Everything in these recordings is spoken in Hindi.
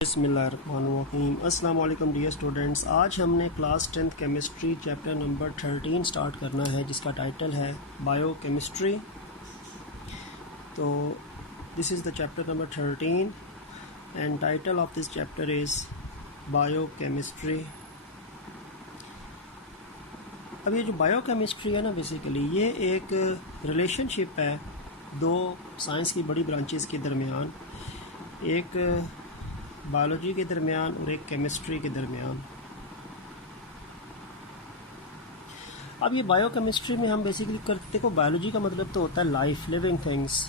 बिस्मिल्लाहिर्रहमानिर्रहीम। अस्सलाम वालेकुम डियर स्टूडेंट्स। आज हमने class 10th chemistry chapter number 13 start करना है, जिसका टाइटल है बायो केमिस्ट्री। तो this is the chapter number 13 and title of this chapter is biochemistry. अब ये जो बायो केमिस्ट्री है ना, बेसिकली ये एक रिलेशनशिप है दो साइंस की बड़ी ब्रांचेस के दरमियान, एक बायोलॉजी के दरमियान और एक केमिस्ट्री के दरमियान। अब ये बायो केमिस्ट्री में हम बेसिकली करते को, बायोलॉजी का मतलब तो होता है लाइफ, लिविंग थिंग्स।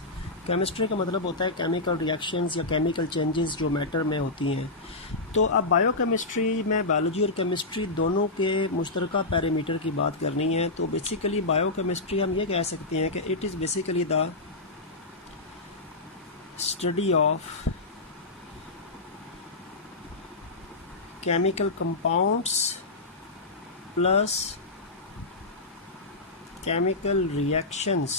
केमिस्ट्री का मतलब होता है केमिकल रिएक्शंस या केमिकल चेंजेस जो मैटर में होती हैं। तो अब बायो केमिस्ट्री में बायोलॉजी और केमिस्ट्री दोनों के मुश्तरका पैरामीटर की बात करनी है। तो बेसिकली बायो केमिस्ट्री हम ये कह सकते हैं कि it is basically the study of chemical compounds plus chemical reactions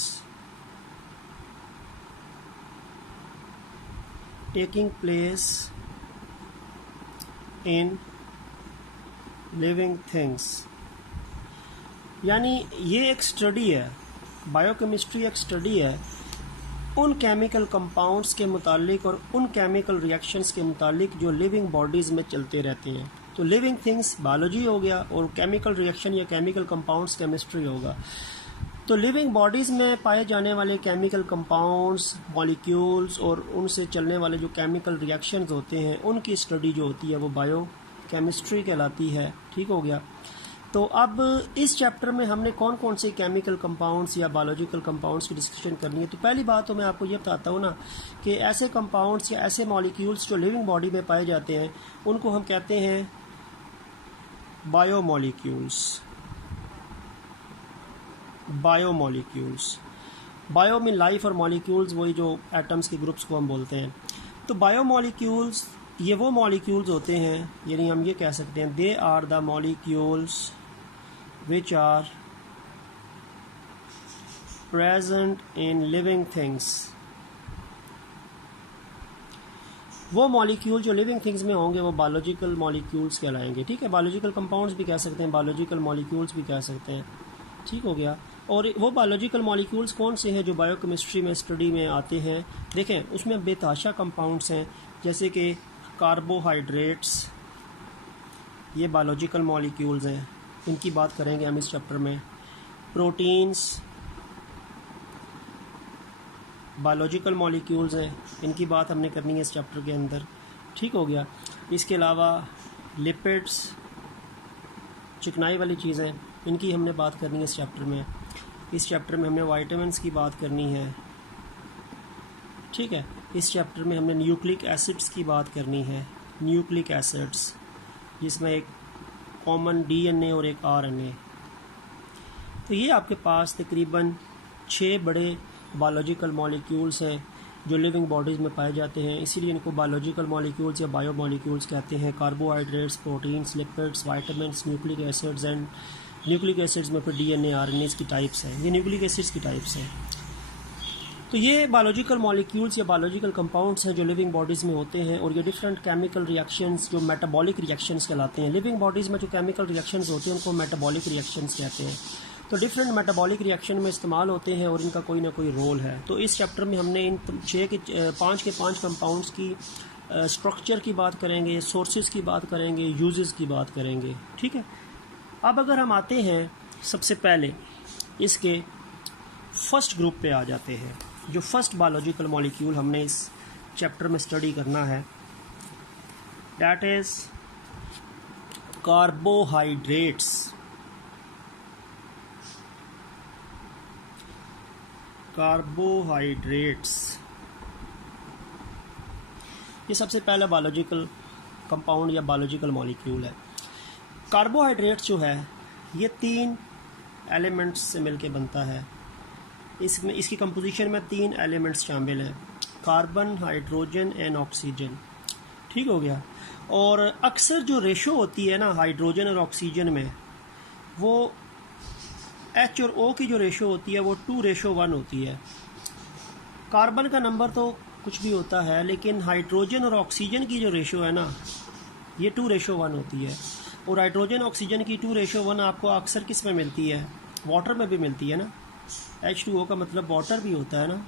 taking place in living things। यानी ये एक स्टडी है, बायोकेमिस्ट्री एक स्टडी है उन केमिकल कंपाउंड्स के मुतालिक और उन केमिकल रिएक्शंस के मुतालिक जो लिविंग बॉडीज़ में चलते रहते हैं। तो लिविंग थिंग्स बायोलॉजी हो गया और केमिकल रिएक्शन या केमिकल कंपाउंड्स केमिस्ट्री होगा। तो लिविंग बॉडीज़ में पाए जाने वाले केमिकल कंपाउंड्स, मॉलिक्यूल्स और उनसे चलने वाले जो केमिकल रिएक्शंस होते हैं, उनकी स्टडी जो होती है वो बायो केमिस्ट्री कहलाती है। ठीक हो गया। तो अब इस चैप्टर में हमने कौन कौन से केमिकल कंपाउंड्स या बायोलॉजिकल कंपाउंड्स की डिस्कशन करनी है। तो पहली बात तो मैं आपको ये बताता हूँ ना कि ऐसे कंपाउंड्स या ऐसे मॉलिक्यूल्स जो लिविंग बॉडी में पाए जाते हैं उनको हम कहते हैं बायोमॉलिक्यूल्स। बायोमॉलिक्यूल्स, बायो में लाइफ और मॉलिक्यूल्स वही जो एटम्स के ग्रुप्स को हम बोलते हैं। तो बायोमॉलिक्यूल्स ये वो मॉलिक्यूल्स होते हैं, यानी हम ये कह सकते हैं they are the molecules which are present in living things। वो मॉलिक्यूल जो लिविंग थिंग्स में होंगे वो बायोलॉजिकल मॉलिक्यूल्स कहलाएंगे। ठीक है, बायोलॉजिकल कंपाउंड्स भी कह सकते हैं, बायोलॉजिकल मॉलिक्यूल्स भी कह सकते हैं। ठीक हो गया। और वो बायोलॉजिकल मॉलिक्यूल्स कौन से हैं जो बायोकेमिस्ट्री में स्टडी में आते हैं? देखें, उसमें बेतहाशा कंपाउंड्स हैं, जैसे कि कार्बोहाइड्रेट्स, ये बायोलॉजिकल मॉलिक्यूल्स हैं, इनकी बात करेंगे हम इस चैप्टर में। प्रोटीन्स बायोलॉजिकल मॉलिक्यूल्स हैं, इनकी बात हमने करनी है इस चैप्टर के अंदर। ठीक हो गया। इसके अलावा लिपिड्स, चिकनाई वाली चीज़ें, इनकी हमने बात करनी है इस चैप्टर में। इस चैप्टर में हमने वाइटामिन्स की बात करनी है। ठीक है, इस चैप्टर में हमने न्यूक्लिक एसिड्स की बात करनी है। न्यूक्लिक एसिड्स जिसमें एक कॉमन डीएनए और एक आरएनए। तो ये आपके पास तकरीबन 6 बड़े बायोलॉजिकल मॉलिक्यूल्स हैं जो लिविंग बॉडीज़ में पाए जाते हैं, इसीलिए इनको बायोलॉजिकल मॉलिक्यूल्स या बायो मॉलिक्यूल्स कहते हैं। Carbohydrates, proteins, lipids, vitamins, nucleic acids and nucleic acids में फिर डीएनए, आरएनए की टाइप्स हैं। ये न्यूक्लिक एसिड्स की टाइप्स हैं। तो ये बायोलॉजिकल मॉलिक्यूल्स या बायोलॉजिकल कंपाउंड्स हैं जो लिविंग बॉडीज़ में होते हैं, और ये डिफरेंट केमिकल रिएक्शंस जो मेटाबॉलिक रिएक्शंस कहलाते हैं। लिविंग बॉडीज़ में जो केमिकल रिएक्शंस होते हैं उनको मेटाबॉलिक रिएक्शंस कहते हैं। तो डिफरेंट मेटाबॉलिक रिएक्शन में इस्तेमाल होते हैं और इनका कोई ना कोई रोल है। तो इस चैप्टर में हमने इन 5 के 5 कंपाउंड्स की स्ट्रक्चर की बात करेंगे, सोर्सेज की बात करेंगे, यूजेस की बात करेंगे। ठीक है। अब अगर हम आते हैं सबसे पहले इसके फर्स्ट ग्रुप पे आ जाते हैं। जो फर्स्ट बायोलॉजिकल मॉलिक्यूल हमने इस चैप्टर में स्टडी करना है, दैट इज़ कार्बोहाइड्रेट्स। कार्बोहाइड्रेट्स ये सबसे पहला बायोलॉजिकल कंपाउंड या बायोलॉजिकल मॉलिक्यूल है। कार्बोहाइड्रेट्स जो है ये 3 एलिमेंट्स से मिलके बनता है। इसमें इसकी कंपोजिशन में 3 एलिमेंट्स शामिल हैं, कार्बन, हाइड्रोजन एंड ऑक्सीजन। ठीक हो गया। और अक्सर जो रेशो होती है ना हाइड्रोजन और ऑक्सीजन में, वो H और O की जो रेशो होती है वो 2:1 होती है। कार्बन का नंबर तो कुछ भी होता है, लेकिन हाइड्रोजन और ऑक्सीजन की जो रेशो है ना, ये 2:1 होती है। और हाइड्रोजन ऑक्सीजन की 2:1 आपको अक्सर किस में मिलती है? वाटर में भी मिलती है ना। H2O का मतलब वाटर भी होता है ना,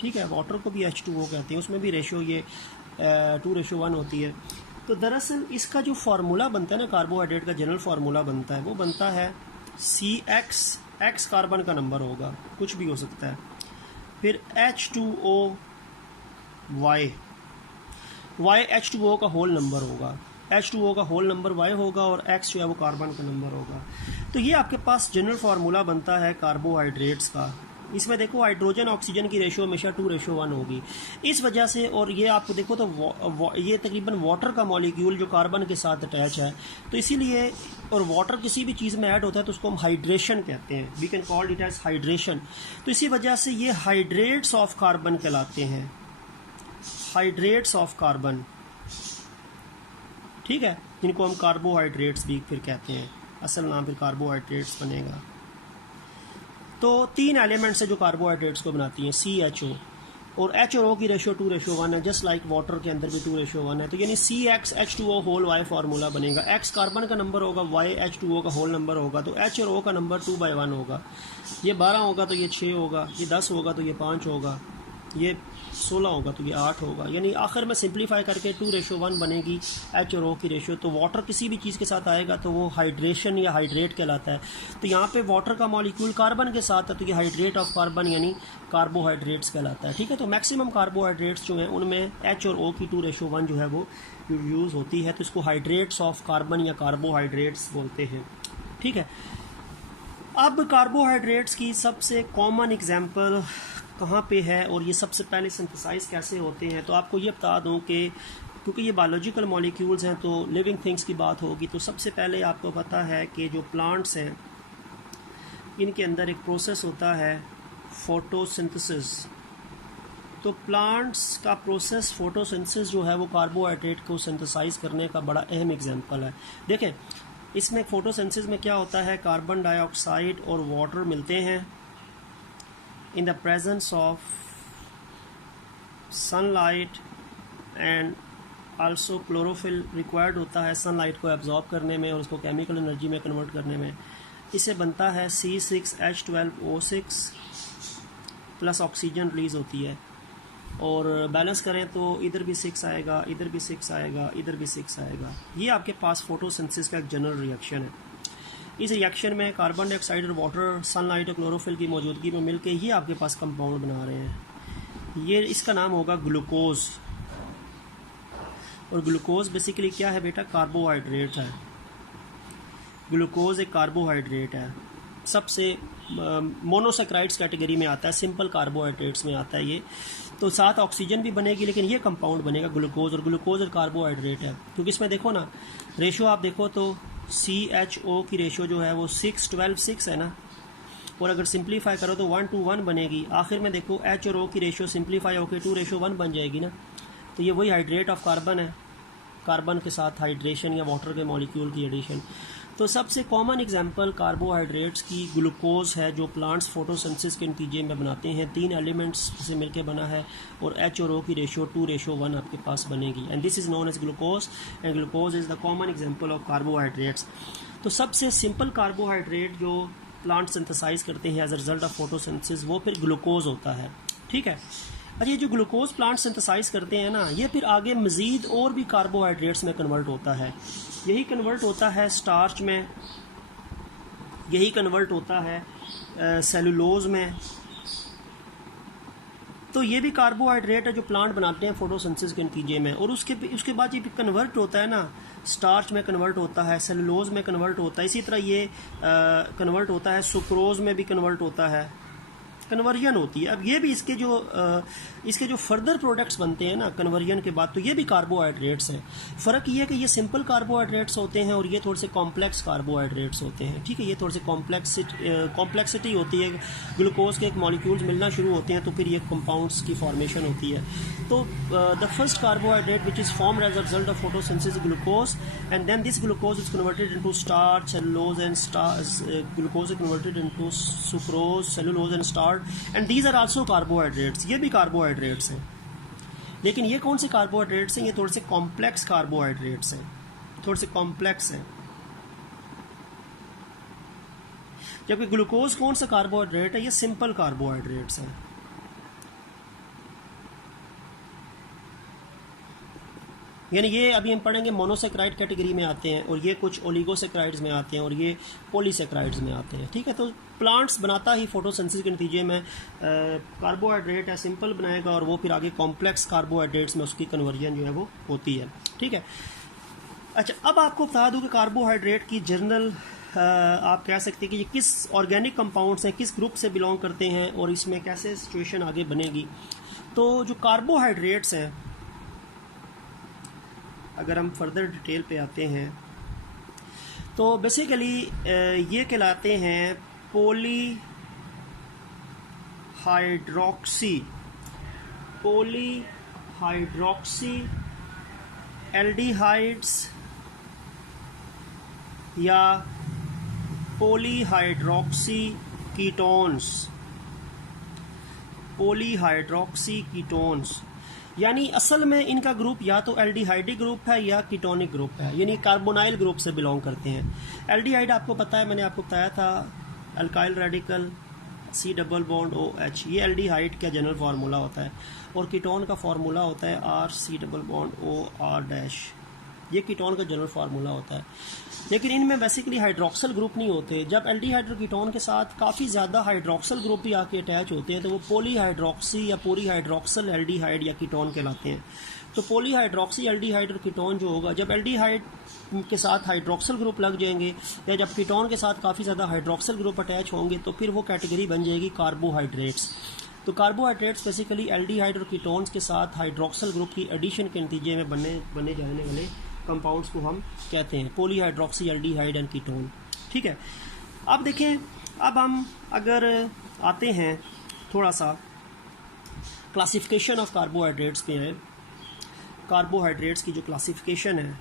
ठीक है, वाटर को भी H2O कहते हैं, उसमें भी रेशो ये 2:1 होती है। तो दरअसल इसका जो फार्मूला बनता है ना, कार्बोहाइड्रेट का जनरल फार्मूला बनता है, वो बनता है CX, X कार्बन का नंबर होगा, कुछ भी हो सकता है, फिर H2O Y, Y H2O का होल नंबर होगा, H2O का होल नंबर Y होगा, और X जो है वो कार्बन का नंबर होगा। तो ये आपके पास जनरल फार्मूला बनता है कार्बोहाइड्रेट्स का। इसमें देखो हाइड्रोजन ऑक्सीजन की रेशो हमेशा 2:1 होगी। इस वजह से, और ये आपको देखो तो ये तकरीबन वाटर का मॉलिक्यूल जो कार्बन के साथ अटैच है, तो इसीलिए, और वाटर किसी भी चीज़ में ऐड होता है तो उसको हम हाइड्रेशन कहते हैं, we can call it as hydration. तो इसी वजह से ये हाइड्रेट्स ऑफ कार्बन कहलाते हैं, हाइड्रेट्स ऑफ कार्बन, ठीक है, जिनको हम कार्बोहाइड्रेट्स भी फिर कहते हैं, असल नाम फिर कार्बोहाइड्रेट्स बनेगा। तो 3 एलिमेंट्स है जो कार्बोहाइड्रेट्स को बनाती हैं, CHO, और H और O की रेशो 2:1 है, जस्ट लाइक वाटर के अंदर भी 2:1 है। तो यानी CX H2O whole Y formula बनेगा। X कार्बन का नंबर होगा, Y H2O का होल नंबर होगा, तो H और O का नंबर 2/1 होगा। ये 12 होगा तो ये 6 होगा, ये 10 होगा तो ये 5 होगा, ये 16 होगा तो ये 8 होगा। यानी आखिर में सिंप्लीफाई करके 2:1 बनेगी H और O की रेशो। तो वाटर किसी भी चीज़ के साथ आएगा तो वो हाइड्रेशन या हाइड्रेट कहलाता है। तो यहाँ पे वाटर का मॉलिक्यूल कार्बन के साथ है तो ये हाइड्रेट ऑफ कार्बन यानी कार्बोहाइड्रेट्स कहलाता है, ठीक है। तो मैक्सिमम कार्बोहाइड्रेट्स जो हैं उनमें H और O की 2:1 जो है वो यूज़ होती है, तो इसको हाइड्रेट्स ऑफ कार्बन या कार्बोहाइड्रेट्स बोलते हैं, ठीक है। अब कार्बोहाइड्रेट्स की सबसे कॉमन एग्जांपल कहाँ पे है और ये सबसे पहले सिंथेसाइज कैसे होते हैं, तो आपको ये बता दूं कि क्योंकि ये बायोलॉजिकल मॉलिक्यूल्स हैं तो लिविंग थिंग्स की बात होगी। तो सबसे पहले आपको पता है कि जो प्लांट्स हैं इनके अंदर एक प्रोसेस होता है फोटोसिंथेसिस। तो प्लांट्स का प्रोसेस फोटोसिंथेसिस जो है वो कार्बोहाइड्रेट को सिंथेसाइज करने का बड़ा अहम एग्जांपल है। देखें, इसमें फोटोसिंथेसिस में क्या होता है, कार्बन डाइऑक्साइड और वाटर मिलते हैं in the presence of sunlight and also chlorophyll required होता है sunlight को absorb करने में और उसको chemical energy में convert करने में। इससे बनता है C6H12O6 प्लस ऑक्सीजन रिलीज होती है, और बैलेंस करें तो इधर भी 6 आएगा, इधर भी 6 आएगा, इधर भी 6 आएगा। ये आपके पास फोटोसिंथेसिस का एक जनरल रिएक्शन है। इस रिएक्शन में कार्बन डाइऑक्साइड और वाटर सनलाइट और क्लोरोफिल की मौजूदगी में मिलकर ही आपके पास कंपाउंड बना रहे हैं। ये इसका नाम होगा ग्लूकोज। और ग्लूकोज बेसिकली क्या है बेटा, कार्बोहाइड्रेट है। ग्लूकोज एक कार्बोहाइड्रेट है, सबसे मोनोसेक्राइड्स कैटेगरी में आता है, सिंपल कार्बोहाइड्रेट्स में आता है ये। तो साथ ऑक्सीजन भी बनेगी लेकिन ये कंपाउंड बनेगा ग्लूकोज, और ग्लूकोज एक कार्बोहाइड्रेट है। क्योंकि इसमें देखो ना रेशो, आप देखो तो CHO की रेशो जो है वो 6:12:6 है ना, और अगर सिंप्लीफाई करो तो 1:1 बनेगी। आखिर में देखो H और O की रेशो सिंप्लीफाई होकर 2:1 बन जाएगी ना। तो ये वही हाइड्रेट ऑफ कार्बन है, कार्बन के साथ हाइड्रेशन या वाटर के मॉलिक्यूल की एडिशन। तो सबसे कॉमन एग्जांपल कार्बोहाइड्रेट्स की ग्लूकोज है, जो प्लांट्स फोटोसिंथेसिस के नतीजे में बनाते हैं। 3 एलिमेंट्स से मिलकर बना है, और H और O की रेशो 2:1 आपके पास बनेगी, and this is known as glucose, and glucose is the common example of carbohydrates. तो सबसे सिंपल कार्बोहाइड्रेट जो प्लांट सिंथेसाइज करते हैं as a result of photosynthesis वो फिर ग्लूकोज होता है, ठीक है। अच्छा, ये जो ग्लूकोज प्लांट सिंथेसाइज करते हैं ना, ये फिर आगे मज़ीद और भी कार्बोहाइड्रेट्स में कन्वर्ट होता है। यही कन्वर्ट होता है स्टार्च में, यही कन्वर्ट होता है सेलुलोज में। तो ये भी कार्बोहाइड्रेट है जो प्लांट बनाते हैं फोटोसिंथेसिस के नतीजे में, और उसके बाद ये कन्वर्ट होता है ना, स्टार्च में कन्वर्ट होता है, सेलुलोज में कन्वर्ट होता है। इसी तरह ये कन्वर्ट होता है सुक्रोज में भी कन्वर्ट होता है, कन्वर्जन होती है। अब ये भी इसके जो फर्दर प्रोडक्ट्स बनते हैं ना कन्वर्जन के बाद, तो ये भी कार्बोहाइड्रेट्स हैं। फ़र्क ये है कि ये सिंपल कार्बोहाइड्रेट्स होते हैं और ये थोड़े से कॉम्प्लेक्स कार्बोहाइड्रेट्स होते हैं, ठीक है। ये थोड़े से कॉम्प्लेक्सिटी होती है, ग्लूकोज के एक मॉलिक्यूल्स मिलना शुरू होते हैं तो फिर ये कंपाउंड्स की फॉर्मेशन होती है। तो the first carbohydrate which is formed as a result of photosynthesis glucose, and then this glucose is converted into starch, cellulose and glucose is converted into sucrose, cellulose and starch, and these are also carbohydrates. ये भी कार्बोहाइड्रेट्स हैं, लेकिन ये कौन से कार्बोहाइड्रेट्स हैं? ये थोड़े से कॉम्प्लेक्स कार्बोहाइड्रेट्स हैं, थोड़े से कॉम्प्लेक्स हैं। जबकि ग्लूकोज कौन सा कार्बोहाइड्रेट है? ये सिंपल कार्बोहाइड्रेट्स हैं। यानी ये अभी हम पढ़ेंगे मोनोसेक्राइड कैटेगरी में आते हैं, और ये कुछ ओलिगोसेक्राइड्स में आते हैं, और ये पॉलीसेक्राइड्स में आते हैं। ठीक है, तो प्लांट्स बनाता ही फोटोसिंथेसिस के नतीजे में कार्बोहाइड्रेट है सिंपल बनाएगा, और वो फिर आगे कॉम्प्लेक्स कार्बोहाइड्रेट्स में उसकी कन्वर्जन जो है वो होती है। ठीक है, अच्छा, अब आपको बता दूं कि कार्बोहाइड्रेट की जनरल आप कह सकते हैं कि ये किस ऑर्गेनिक कंपाउंड्स हैं, किस ग्रुप से बिलोंग करते हैं, और इसमें कैसे सिचुएशन आगे बनेगी। तो जो कार्बोहाइड्रेट्स हैं, अगर हम फर्दर डिटेल पे आते हैं, तो बेसिकली ये कहलाते हैं पॉलीहाइड्रोक्सी एल्डिहाइड्स या पॉलीहाइड्रोक्सी कीटोन्स। यानी असल में इनका ग्रुप या तो एल्डिहाइडिक ग्रुप है या कीटोनिक ग्रुप है, यानी कार्बोनाइल ग्रुप से बिलोंग करते हैं। एल्डिहाइड आपको पता है, मैंने आपको बताया था, अल्काइल रेडिकल C+OH, ये एल्डिहाइड का जनरल फार्मूला होता है, और कीटोन का फार्मूला होता है RC+OR', ये कीटोन का जनरल फार्मूला होता है। लेकिन इनमें बेसिकली हाइड्रोक्सल ग्रुप नहीं होते। जब एल्डिहाइड और कीटोन के साथ काफ़ी ज़्यादा हाइड्रोक्सल ग्रुप भी आके अटैच होते हैं, तो वो पॉलीहाइड्रोक्सी या पॉलीहाइड्रोक्सल एल्डिहाइड या कीटोन कहलाते हैं। तो पॉलीहाइड्रोक्सी एल्डिहाइड और कीटोन जो होगा, जब एल्डिहाइड के साथ हाइड्रोक्सल ग्रुप लग जाएंगे, या जब कीटोन के साथ काफ़ी ज़्यादा हाइड्रोक्सल ग्रुप अटैच होंगे, तो फिर वो कैटेगरी बन जाएगी कार्बोहाइड्रेट्स। तो कार्बोहाइड्रेट्स बेसिकली एल्डिहाइड और कीटोन्स के साथ हाइड्रोक्सल ग्रुप की एडिशन के नतीजे में बने जाने वाले कंपाउंड्स को हम कहते हैं पॉलीहाइड्रोक्सी एल्डिहाइड एंड कीटोन। ठीक है, अब देखें, अब हम अगर आते हैं थोड़ा सा क्लासिफिकेशन ऑफ कार्बोहाइड्रेट्स पे हैं। कार्बोहाइड्रेट्स की जो क्लासिफिकेशन है,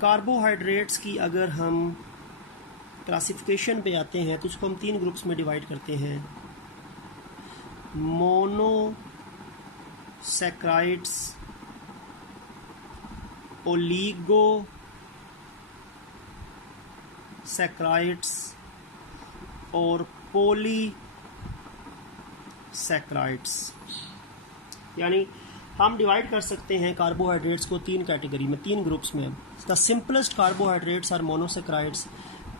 कार्बोहाइड्रेट्स की अगर हम क्लासिफिकेशन पे आते हैं, तो उसको हम 3 ग्रुप्स में डिवाइड करते हैं। मोनोसैक्राइड्स, ओलिगोसैक्राइड्स और पॉलीसैक्राइड्स। यानी हम डिवाइड कर सकते हैं कार्बोहाइड्रेट्स को 3 कैटेगरी में, 3 ग्रुप्स में। The simplest carbohydrates are monosaccharides,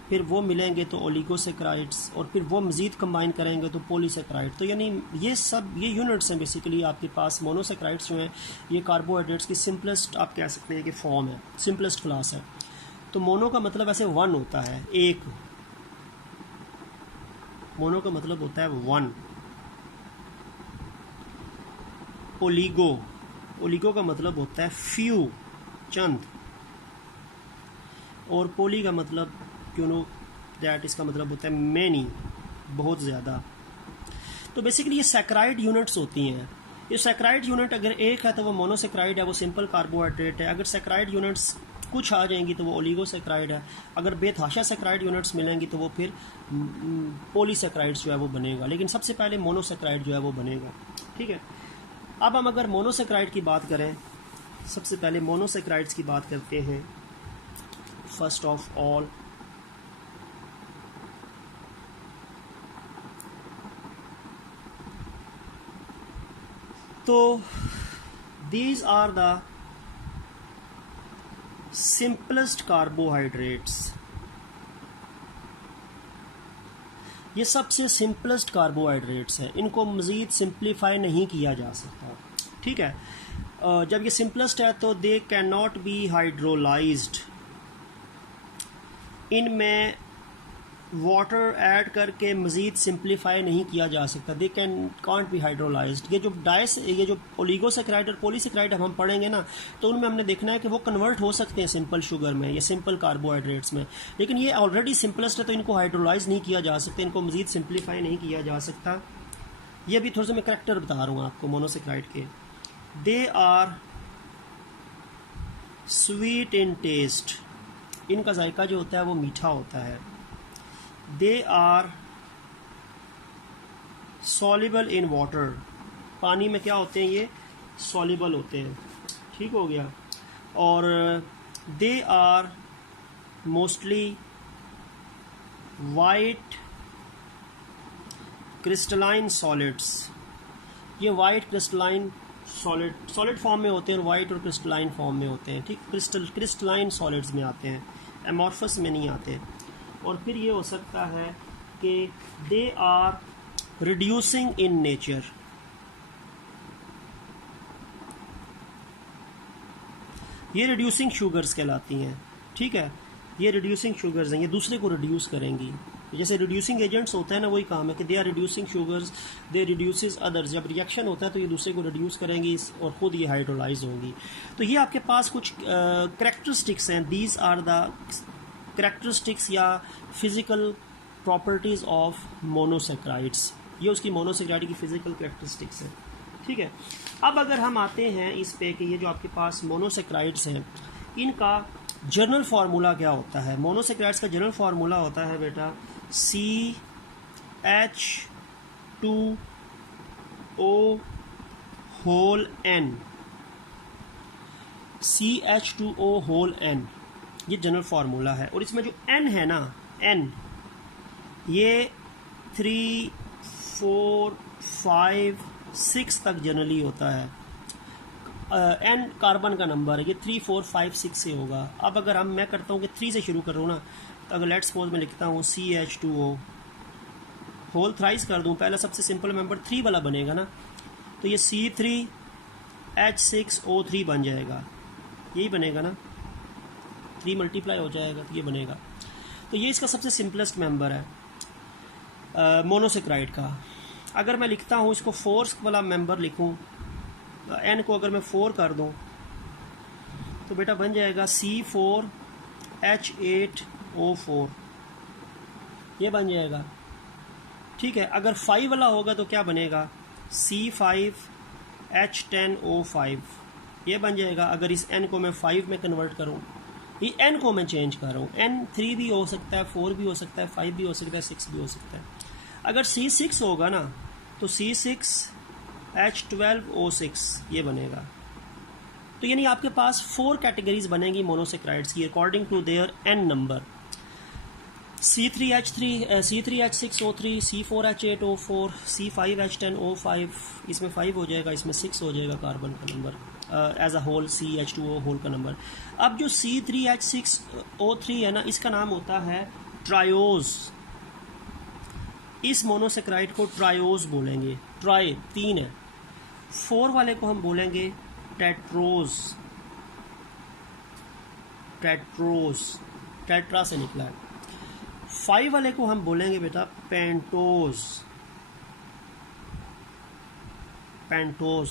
फिर वो मिलेंगे तो ओलिगोसैक्राइड्स, और फिर वो मज़ीद कंबाइन करेंगे तो पॉलीसैक्राइड। तो यानी ये सब ये यूनिट्स हैं बेसिकली आपके पास। मोनोसैक्राइड्स जो हैं ये कार्बोहाइड्रेट्स की सिंपलेस्ट आप कह सकते हैं कि फॉर्म है, सिंपलेस्ट क्लास है। तो मोनो का मतलब ऐसे 1 होता है, एक। मोनो का मतलब होता है 1। ओलिगो का मतलब होता है फ्यू, चंद। और पोली का मतलब दैट इसका मतलब होता है मैनी, बहुत ज़्यादा। तो बेसिकली ये सैक्राइड यूनिट्स होती हैं। ये सैक्राइड यूनिट अगर एक है तो वो मोनोसैक्राइड है, वो सिंपल कार्बोहाइड्रेट है। अगर सैक्राइड यूनिट्स कुछ आ जाएंगी तो वो ओलिगोसैक्राइड है। अगर बेतहाशा सैक्राइड यूनिट्स मिलेंगी तो वो फिर पॉलीसैक्राइड्स जो है वो बनेगा। लेकिन सबसे पहले मोनोसैक्राइड जो है वो बनेगा। ठीक है, अब हम अगर मोनोसैक्राइड की बात करें, सबसे पहले मोनोसैक्राइड्स की बात करते हैं। फर्स्ट ऑफ ऑल तो these are the simplest carbohydrates। ये सबसे सिंपलेस्ट कार्बोहाइड्रेट्स हैं, इनको मज़ीद सिंप्लीफाई नहीं किया जा सकता। ठीक है, जब ये सिंपलेस्ट है तो they can not be hydrolysed, इनमें वाटर ऐड करके मज़ीद सिंप्लीफाई नहीं किया जा सकता। They can't be hydrolysed. ये जो ओलिगोसैक्राइड और पॉलीसैक्राइड हम पढ़ेंगे ना, तो उनमें हमने देखना है कि वो कन्वर्ट हो सकते हैं सिंपल शुगर में या सिंपल कार्बोहाइड्रेट्स में। लेकिन ये ऑलरेडी सिंपलेस्ट है तो इनको हाइड्रोलाइज नहीं किया जा सकता, इनको मज़ीद सिंप्लीफाई नहीं किया जा सकता। ये भी थोड़ा सा मैं करैक्टर बता रहा हूँ आपको मोनोसैक्राइड के। They are sweet in taste, इनका जायका जो होता है वो मीठा होता है। They are soluble in water, पानी में क्या होते हैं ये, सॉल्युबल होते हैं, ठीक हो गया। और they are mostly white crystalline solids, ये वाइट क्रिस्टलाइन सॉलिड फॉर्म में होते हैं और वाइट और क्रिस्टलाइन फॉर्म में होते हैं, ठीक, क्रिस्टलाइन सॉलिड्स में आते हैं, एमॉर्फस में नहीं आते। और फिर ये हो सकता है कि they are reducing in nature, ये रिड्यूसिंग शुगर्स कहलाती हैं, ठीक है, ये रिड्यूसिंग शुगर्स हैं, ये दूसरे को रिड्यूस करेंगी। जैसे रिड्यूसिंग एजेंट्स होता है ना, वही काम है कि they are reducing sugars, they reduces others. जब रिएक्शन होता है तो ये दूसरे को रिड्यूस करेंगी और ख़ुद ये हाइड्रोलाइज होंगी। तो ये आपके पास कुछ करेक्टरिस्टिक्स हैं, दीज आर द करेक्टरिस्टिक्स या फिज़िकल प्रॉपर्टीज़ ऑफ मोनोसेक्राइड्स, ये उसकी मोनोसेक्राइड की फ़िज़िकल करेक्टरिस्टिक्स हैं, ठीक है। अब अगर हम आते हैं इस पे कि ये जो आपके पास मोनोसेक्राइड्स हैं, इनका जनरल फार्मूला क्या होता है। मोनोसेक्राइड्स का जनरल फार्मूला होता है बेटा CH2O whole N, CH2O whole N, ये जनरल फार्मूला है। और इसमें जो N है ना, N ये 3, 4, 5, 6 तक जनरली होता है। N कार्बन का नंबर है, ये 3, 4, 5, 6 से होगा। अब अगर मैं करता हूँ कि 3 से शुरू कर रहा हूँ ना, तो अगर लेट्स सपोज मैं लिखता हूँ CH2O होल थ्राइस कर दूँ, पहला सबसे सिंपल मेंबर 3 वाला बनेगा ना, तो ये C3H6O3 बन जाएगा, यही बनेगा ना, 3 मल्टीप्लाई हो जाएगा तो ये बनेगा। तो ये इसका सबसे सिंपलेस्ट मेंबर है मोनोसेक्राइड का। अगर मैं लिखता हूँ इसको 4 वाला मेंबर लिखूँ, N को अगर मैं 4 कर दूँ तो बेटा बन जाएगा C4H8O4, ये बन जाएगा, ठीक है। अगर 5 वाला होगा तो क्या बनेगा, C5H10O5, ये बन जाएगा। अगर इस N को मैं 5 में कन्वर्ट करूँ, ये N को मैं चेंज कर रहा हूँ, N 3 भी हो सकता है, 4 भी हो सकता है, 5 भी हो सकता है, 6 भी हो सकता है। अगर C6 होगा ना तो C6H12O6 ये बनेगा। तो यानी आपके पास 4 कैटेगरीज बनेंगी मोनोसेक्राइड्स की according to their N number. C3H6O3, C4H8O4, C5H10O5, इसमें 5 हो जाएगा, इसमें 6 हो जाएगा कार्बन का number as a whole, CH2O whole का नंबर। अब जो C3H6O3 है ना, इसका नाम होता है ट्रायोज। इस मोनोसेक्राइड को ट्रायोज बोलेंगे, ट्राई 3 है। 4 वाले को हम बोलेंगे टेट्रोज, टेट्रोज टेट्रा से निकला है। 5 वाले को हम बोलेंगे बेटा पेंटोज, पेंटोज।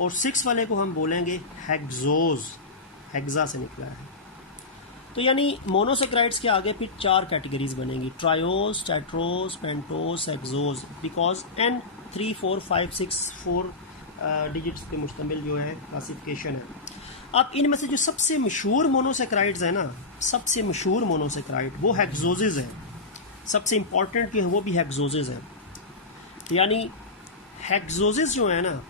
और 6 वाले को हम बोलेंगे हेक्सोज, हेक्सा से निकला है। तो यानी मोनोसेक्राइड्स के आगे फिर 4 कैटेगरीज बनेंगी, triose, tetrose, pentose, hexose, because N 3, 4, 5, 6 4 digits पे मुश्तमिल जो है क्लासिफिकेशन है। अब इनमें से जो सबसे मशहूर मोनोसेक्राइड्स है ना, सबसे मशहूर मोनोसेक्राइड वो हेक्सोजेज है, सबसे इंपॉर्टेंट जो है वो भी हेक्सोजेज है। यानी हेक्सोजेज जो है ना,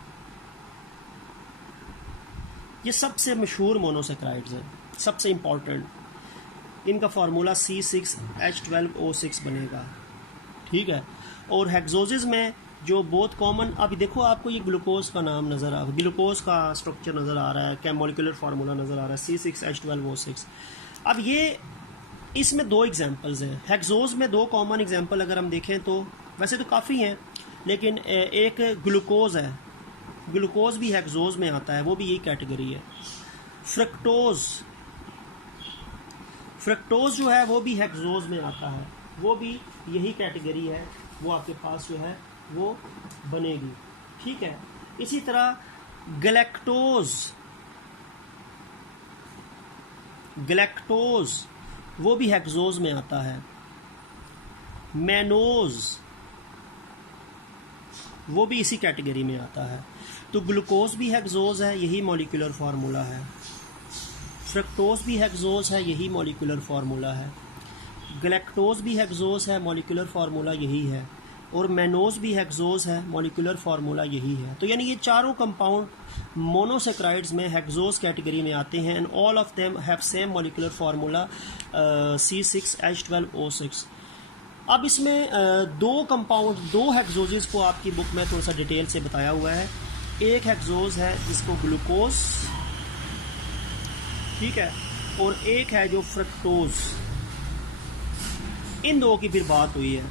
ये सबसे मशहूर मोनोसेक्राइड्स हैं, सबसे इंपॉर्टेंट। इनका फार्मूला C6H12O6 बनेगा, ठीक है। और हेक्सोजेज में जो बहुत कॉमन, अभी देखो आपको ये ग्लूकोज का नाम नज़र आ, ग्लूकोज का स्ट्रक्चर नज़र आ रहा है, क्या मॉलिक्यूलर फार्मूला नज़र आ रहा है C6H12O6। अब ये इसमें 2 एग्जांपल्स हैं हेक्सोज में, 2 कॉमन एग्जांपल अगर हम देखें तो वैसे तो काफ़ी हैं, लेकिन एक ग्लूकोज है, ग्लूकोज भी हेक्सोज में आता है, वो भी यही कैटेगरी है। फ्रक्टोज, फ्रक्टोज जो है वो भी हेक्सोज में आता है, वो भी यही कैटेगरी है, वो आपके पास जो है वो बनेगी, ठीक है। इसी तरह गैलेक्टोज, गैलेक्टोज वो भी हेक्सोज में आता है। मैनोज वो भी इसी कैटेगरी में आता है। तो ग्लूकोज भी हेक्सोज है, यही मॉलिक्यूलर फार्मूला है। फ्रक्टोज भी हेक्सोज है, यही मॉलिक्यूलर फार्मूला है। गैलेक्टोज भी हेक्सोज है, मॉलिक्यूलर फार्मूला यही है। और मैनोज भी हेक्सोज है, मॉलिक्यूलर फार्मूला यही है। तो यानी ये चारों कंपाउंड मोनोसेक्राइड्स में हेक्सोज कैटेगरी में आते हैं and all of them have same molecular formula C6H12O6। अब इसमें दो हेक्सोजेस को आपकी बुक में थोड़ा सा डिटेल से बताया हुआ है। एक हेक्सोज है जिसको ग्लूकोज, ठीक है, और एक है जो फ्रक्टोज। इन दो की फिर बात हुई है।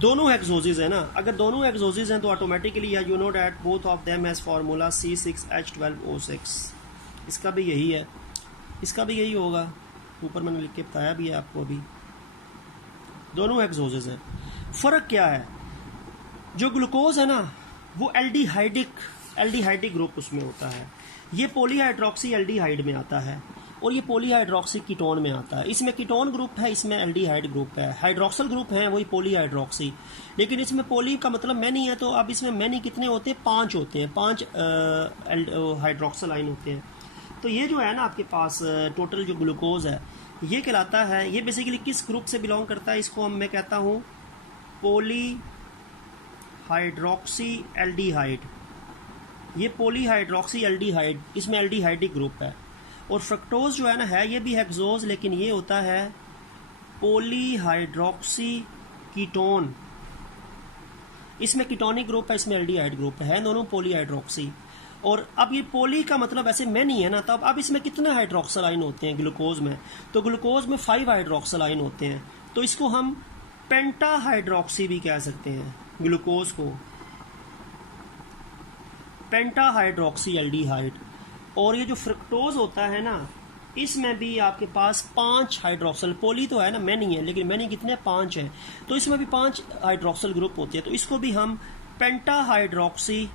दोनों हेक्सोजेस है ना, अगर दोनों हेक्सोजेस हैं तो automatically you know that both of them has formula C6H12O6। इसका भी यही है, इसका भी यही होगा, ऊपर मैंने लिख के बताया भी है आपको अभी। दोनों हेक्सोजेस हैं। फ़र्क क्या है, जो ग्लूकोज है ना वो एल्डिहाइडिक ग्रुप उसमें होता है, ये पॉलीहाइड्रोक्सी एल्डिहाइड में आता है और ये पॉलीहाइड्रोक्सी कीटोन में आता है। इसमें कीटोन ग्रुप है, इसमें एल्डिहाइड ग्रुप है। हाइड्रोक्सल ग्रुप है वही पॉलीहाइड्रोक्सी, लेकिन इसमें पॉली का मतलब मैनी है। तो अब इसमें मैनी कितने होते हैं, 5 होते हैं, 5 हाइड्रोक्सल आइन होते हैं। तो ये जो है ना आपके पास टोटल जो ग्लूकोज है ये कहलाता है, ये बेसिकली किस ग्रुप से बिलोंग करता है, इसको मैं कहता हूँ पॉलीहाइड्रोक्सी एल्डिहाइड। ये पॉलीहाइड्रोक्सी एल्डिहाइड, इसमें एल्डिहाइडिक ग्रुप है। और फ्रक्टोज जो है ना है ये भी हेक्सोज, लेकिन ये होता है पॉलीहाइड्रोक्सी कीटोन। इसमें कीटोनिक ग्रुप है, इसमें एल्डिहाइड ग्रुप है, दोनों पॉलीहाइड्रोक्सी। और अब ये पॉली का मतलब ऐसे में नहीं है ना, तब अब इसमें कितने हाइड्रोक्सल आइन होते हैं ग्लूकोज में, तो ग्लूकोज में 5 हाइड्रोक्सल आइन होते हैं। तो इसको हम पेंटा हाइड्रोक्सी भी कह सकते हैं, ग्लूकोज को पेंटा हाइड्रोक्सी एल्डिहाइड। और ये जो फ्रक्टोज होता है ना इसमें भी आपके पास 5 हाइड्रोक्सल, पॉली तो है ना, मैनी है, लेकिन मैनी कितने 5 है, तो इसमें भी 5 हाइड्रोक्सल ग्रुप होते हैं। तो इसको भी हम पेंटा हाइड्रोक्सी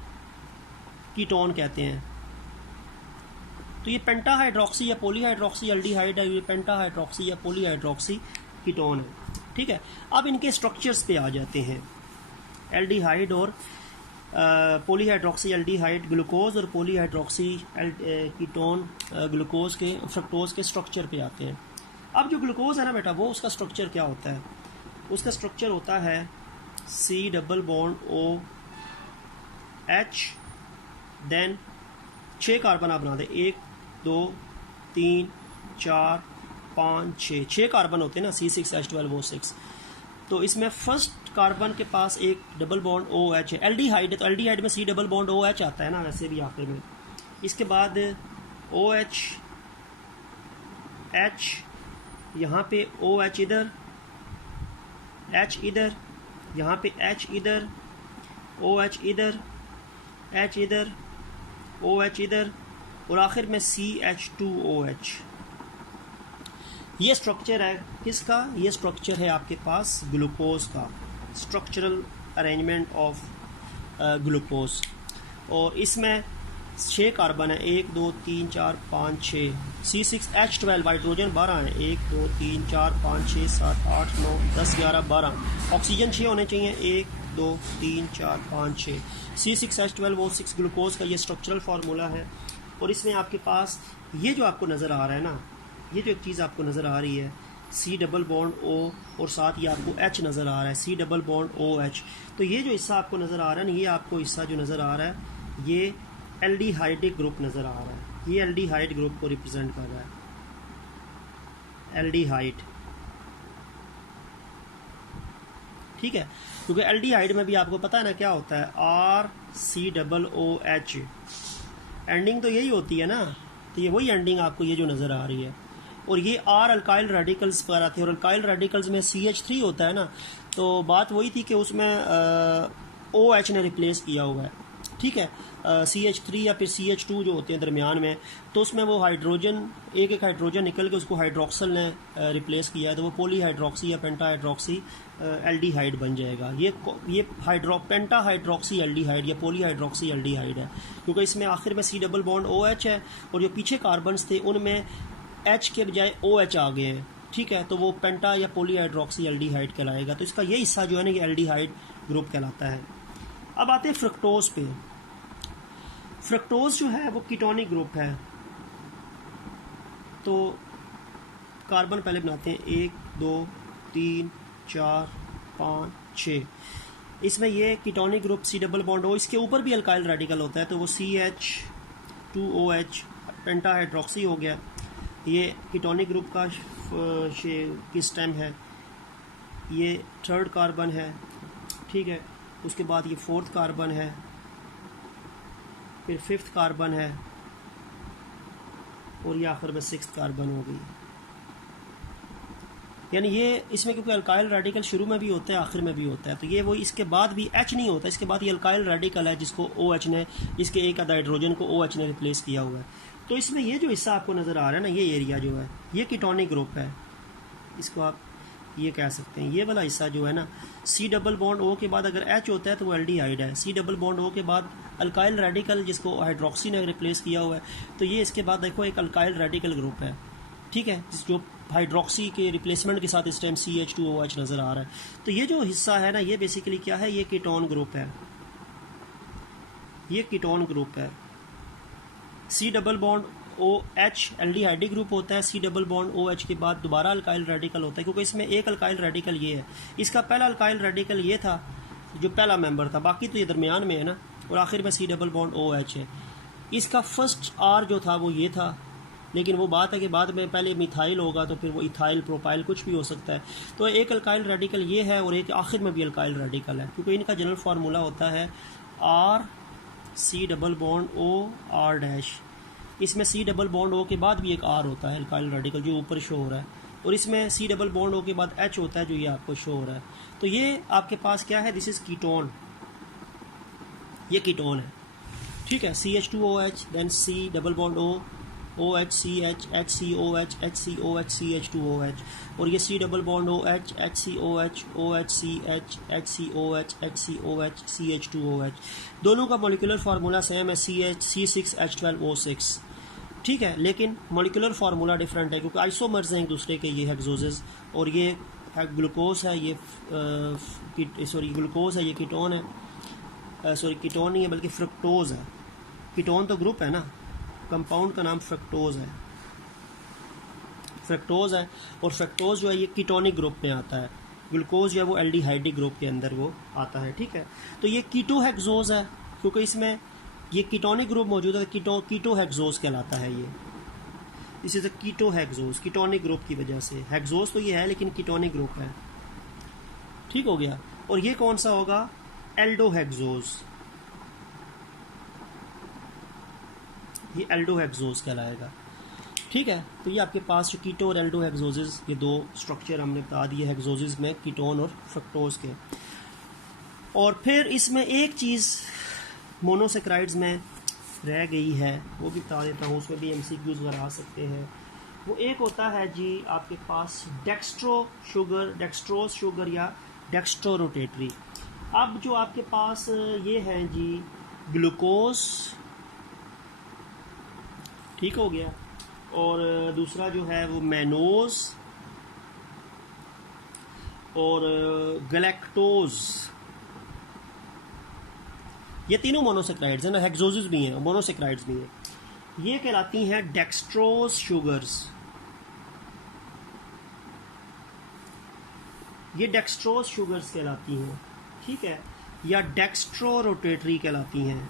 कीटोन कहते हैं। तो ये पेंटा हाइड्रोक्सी या पॉलीहाइड्रोक्सी एल्डिहाइड है, ये पेंटा हाइड्रोक्सी या पॉलीहाइड्रोक्सी कीटोन है, ठीक है। अब इनके स्ट्रक्चर्स पे आ जाते हैं, एल्डिहाइड और पॉलीहाइड्रोक्सी एल्डिहाइड ग्लूकोज और पॉलीहाइड्रोक्सी कीटोन ग्लूकोज के फ्रक्टोज के स्ट्रक्चर पे आते हैं। अब जो ग्लूकोज है ना बेटा, वो उसका स्ट्रक्चर क्या होता है, उसका स्ट्रक्चर होता है C+OH, देन 6 कार्बन आप बना दे, 1 2 3 4 5 6 कार्बन होते हैं ना C6H12O6। तो इसमें फर्स्ट कार्बन के पास एक डबल बॉन्ड OH है, एल्डिहाइड है, तो एल्डिहाइड में C डबल बॉन्ड OH आता है ना वैसे भी आखिर में। इसके बाद OH, H, यहाँ पे OH इधर, H इधर, यहाँ पे H इधर, OH इधर, H इधर, OH इधर, और आखिर में CH2OH। ये स्ट्रक्चर है किसका, ये स्ट्रक्चर है आपके पास ग्लूकोज का, स्ट्रक्चरल अरेंजमेंट ऑफ ग्लूकोज। और इसमें 6 कार्बन है, 1 2 3 4 5 6, C6H12 हाइड्रोजन 12 है, 1 2 3 4 5 6 7 8 9 10 11 12, ऑक्सीजन 6 होने चाहिए, 1 2 3 4 5 6। C6H12O6 ग्लूकोज का ये स्ट्रक्चरल फार्मूला है। और इसमें आपके पास ये जो आपको नज़र आ रहा है ना, ये जो एक चीज़ आपको नज़र आ रही है C डबल बॉन्ड O, और साथ ही आपको H नज़र आ रहा है, C डबल बॉन्ड OH। तो ये जो हिस्सा आपको नज़र आ रहा है ना, ये आपको हिस्सा जो नज़र आ रहा है ये एल्डिहाइडिक ग्रुप नज़र आ रहा है, ये एल्डिहाइड ग्रुप को रिप्रेजेंट कर रहा है, एल्डिहाइड, ठीक है। क्योंकि एल्डिहाइड में भी आपको पता है ना क्या होता है, RCOOH, एंडिंग तो यही होती है ना, तो ये वही एंडिंग आपको ये जो नज़र आ रही है। और ये R अल्काइल रेडिकल्स पर आते हैं, और अल्काइल रेडिकल्स में CH3 होता है ना, तो बात वही थी कि उसमें OH ने रिप्लेस किया हुआ है, ठीक है, CH3 या फिर CH2 जो होते हैं दरमियान में, तो उसमें वो हाइड्रोजन एक हाइड्रोजन निकल के उसको हाइड्रोक्सल ने रिप्लेस किया है, तो वो पॉलीहाइड्रोक्सी या पेंटा हाइड्रोक्सी एल्डिहाइड बन जाएगा। ये पेंटा हाइड्रोक्सी एल्डिहाइड या पॉलीहाइड्रोक्सी एल्डिहाइड है, क्योंकि इसमें आखिर में C डबल बॉन्ड OH है, और जो पीछे कार्बन्स थे उनमें H के बजाय OH आ गए हैं, ठीक है, तो वो पेंटा या पॉलीहाइड्रोक्सी एल्डिहाइड कहलाएगा। तो इसका ये हिस्सा जो है ना ये एल्डिहाइड ग्रुप कहलाता है। अब आते हैं फ्रक्टोज पे। फ्रक्टोज जो है वो कीटोनिक ग्रुप है। तो कार्बन पहले बनाते हैं, 1 2 3 4 5 6। इसमें ये ketonic group C double bond O, इसके ऊपर भी अल्काइल रेडिकल होता है, तो वो CH2OH पेंटा हाइड्रोक्सी हो गया। ये कीटोनिक ग्रुप का की स्टेम है, ये 3rd कार्बन है, ठीक है। उसके बाद ये 4th कार्बन है, फिर 5th कार्बन है, और ये आखिर में 6th कार्बन हो गई। यानी ये इसमें क्योंकि अल्काइल रेडिकल शुरू में भी होता है, आखिर में भी होता है, तो ये वो इसके बाद भी H नहीं होता, इसके बाद ये अल्काइल रेडिकल है जिसको OH ने, इसके एक आधा हाइड्रोजन को OH ने रिप्लेस किया हुआ है। तो इसमें ये जो हिस्सा आपको नज़र आ रहा है ना, ये एरिया जो है ये कीटोनिक ग्रुप है, इसको आप ये कह सकते हैं। ये वाला हिस्सा जो है ना, C डबल बॉन्ड O के बाद अगर H होता है तो वो एल्डिहाइड है। C डबल बॉन्ड O के बाद अल्काइल रेडिकल जिसको हाइड्रोक्सी ने रिप्लेस किया हुआ है, तो ये इसके बाद देखो एक अल्काइल रेडिकल ग्रुप है, ठीक है, जो हाइड्रोक्सी के रिप्लेसमेंट के साथ इस टाइम CH2OH नज़र आ रहा है। तो ये जो हिस्सा है ना, ये बेसिकली क्या है, ये कीटोन ग्रुप है, ये कीटोन ग्रुप है। C double bond OH aldehydic group होता है, C डबल बॉन्ड OH के बाद दोबारा अल्काइल रेडिकल होता है, क्योंकि इसमें एक अल्काइल रेडिकल ये है, इसका पहला अल्काइल रेडिकल ये था जो पहला मेंबर था, बाकी तो ये दरमियान में है ना, और आखिर में C डबल बॉन्ड OH है। इसका फर्स्ट R जो था वो ये था, लेकिन वो बात है कि बाद में पहले मिथाइल होगा तो फिर वो इथाइल प्रोपाइल कुछ भी हो सकता है। तो एक अल्काइल रेडिकल ये है और एक आखिर में भी अल्काइल रेडिकल है, क्योंकि इनका जनरल फार्मूला होता है R C double bond O R dash. इसमें C डबल बॉन्ड O के बाद भी एक R होता है अल्काइल रेडिकल जो ऊपर शो हो रहा है, और इसमें C डबल बॉन्ड O के बाद H होता है जो ये आपको शो हो रहा है। तो ये आपके पास क्या है, दिस इज़ कीटोन, ये कीटोन है, ठीक है। CH2OH, then C double bond O OH CH HCOH HCOH CH2OH, और ये C double bond OH HCOH OH CH HCOH HCOH CH2OH। दोनों का मॉलिक्यूलर फार्मूला सेम है, C6H12O6, ठीक है, लेकिन मॉलिक्यूलर फार्मूला डिफरेंट है क्योंकि आइसोमर्स हैं एक दूसरे के, ये हेक्सोजेस, और ये ग्लूकोज है, ये ग्लूकोज है, ये कीटोन है, कीटोन नहीं है बल्कि फ्रक्टोज है। कीटोन तो ग्रुप है ना, कंपाउंड का नाम फ्रक्टोज है, और फ्रक्टोज जो है ये कीटोनिक ग्रुप में आता है, ग्लूकोज जो है वो एल्डिहाइडिक ग्रुप के अंदर वो आता है, ठीक है। तो ये कीटोहेक्सोज है क्योंकि इसमें ये कीटोनिक ग्रुप मौजूद है, कीटोहेक्सोज कहलाता है ये, इसी से कीटोहेक्सोज, कीटोनिक ग्रुप की वजह से। हेक्सोज तो ये है लेकिन कीटोनिक ग्रुप है, ठीक हो गया। और ये कौन सा होगा, एल्डोहेक्सोज, ये एल्डोहेक्सोज कहलाएगा, ठीक है। तो ये आपके पास जो कीटो और एल्डोहेक्सोजेस, ये दो स्ट्रक्चर हमने बता दिए हेक्सोजेस में, कीटोन और फ्रक्टोज के। और फिर इसमें एक चीज़ मोनोसेक्राइड्स में रह गई है, वो भी बता देता हूँ, उसमें भी MCQs वगैरह आ सकते हैं। वो एक होता है जी आपके पास डेक्स्ट्रोज शुगर या डेक्स्ट्रो रोटेटरी। अब जो आपके पास ये है जी ग्लूकोज, ठीक हो गया, और दूसरा जो है वो मैनोज और गैलेक्टोज, ये तीनों मोनोसेक्राइड्स हैं ना, हेक्सोजेस भी हैं मोनोसेक्राइड्स भी हैं, ये कहलाती हैं डेक्स्ट्रोज शुगर्स, ये डेक्स्ट्रोज शुगर्स कहलाती हैं, ठीक है, या डेक्स्ट्रो रोटेटरी कहलाती हैं,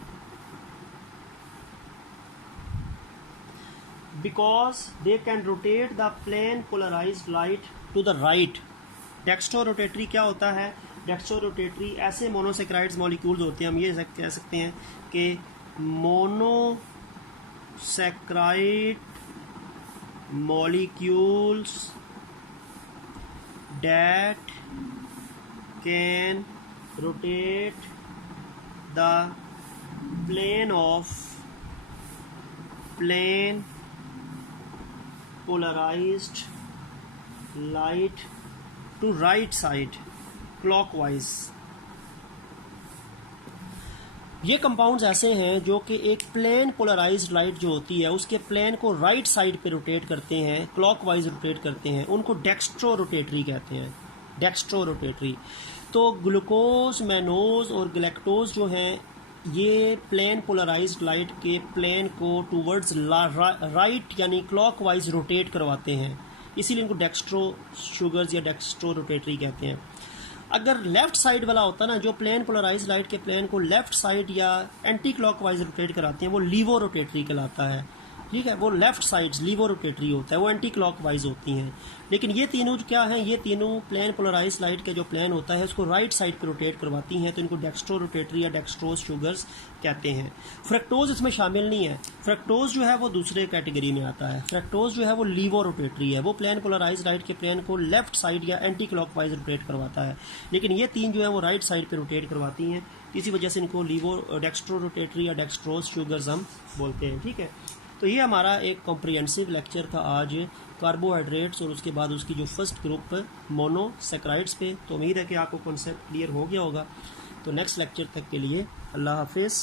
because they can rotate the plane polarized light to the right। Dextro rotatory क्या होता है, डेक्स्ट्रो रोटेटरी ऐसे मोनोसेक्राइड्स मॉलिक्यूल्स होते हैं, हम ये कह सकते हैं कि monosaccharide molecules that can rotate the plane polarized light to right side clockwise। ये कंपाउंड्स ऐसे हैं जो कि एक प्लेन पोलराइज्ड लाइट जो होती है उसके प्लेन को राइट साइड पे रोटेट करते हैं, क्लॉकवाइज रोटेट करते हैं, उनको डेक्स्ट्रो रोटेटरी कहते हैं, डेक्स्ट्रो रोटेटरी। तो ग्लूकोज, मैनोज और गैलेक्टोज जो हैं ये प्लेन पोलराइज्ड लाइट के प्लेन को टूवर्ड्स राइट यानी क्लॉकवाइज रोटेट करवाते हैं, इसीलिए इनको डेक्स्ट्रो शुगर्स या डेक्स्ट्रो रोटेटरी कहते हैं। अगर लेफ़्ट साइड वाला होता ना, जो प्लेन पोलराइज लाइट के प्लेन को लेफ़्ट साइड या एंटी क्लॉकवाइज रोटेट कराते हैं, वो लीवो रोटेटरी कहलाता है। ठीक है, वो लेफ़्ट साइड्स लीवो रोटेटरी होता है, वो एंटी क्लॉकवाइज होती हैं। लेकिन ये तीनों क्या हैं, ये तीनों प्लेन पोलराइज लाइट के जो प्लेन होता है उसको राइट साइड पे रोटेट करवाती हैं, तो इनको डेक्स्ट्रो रोटेटरी या डेक्स्ट्रोज शुगर्स कहते हैं। फ्रक्टोज इसमें शामिल नहीं है। फ्रक्टोज जो है वो दूसरे कैटेगरी में आता है। फ्रक्टोज जो है वो लीवो रोटेटरी है, वो प्लेन पोलराइज लाइट के प्लेन को लेफ्ट साइड या एंटी क्लॉकवाइज रोटेट करवाता है। लेकिन ये तीन जो है वो राइट साइड पे रोटेट करवाती हैं, इसी वजह से इनको लीवो डेक्स्ट्रो रोटेटरी या डेक्स्ट्रोज शुगर्स हम बोलते हैं। ठीक है, तो ये हमारा एक कॉम्प्रिहेंसिव लेक्चर था आज कार्बोहाइड्रेट्स और उसके बाद उसकी जो फर्स्ट ग्रुप मोनोसैकराइड्स पे। तो उम्मीद है कि आपको कॉन्सेप्ट क्लियर हो गया होगा। तो नेक्स्ट लेक्चर तक के लिए अल्लाह हाफिज़।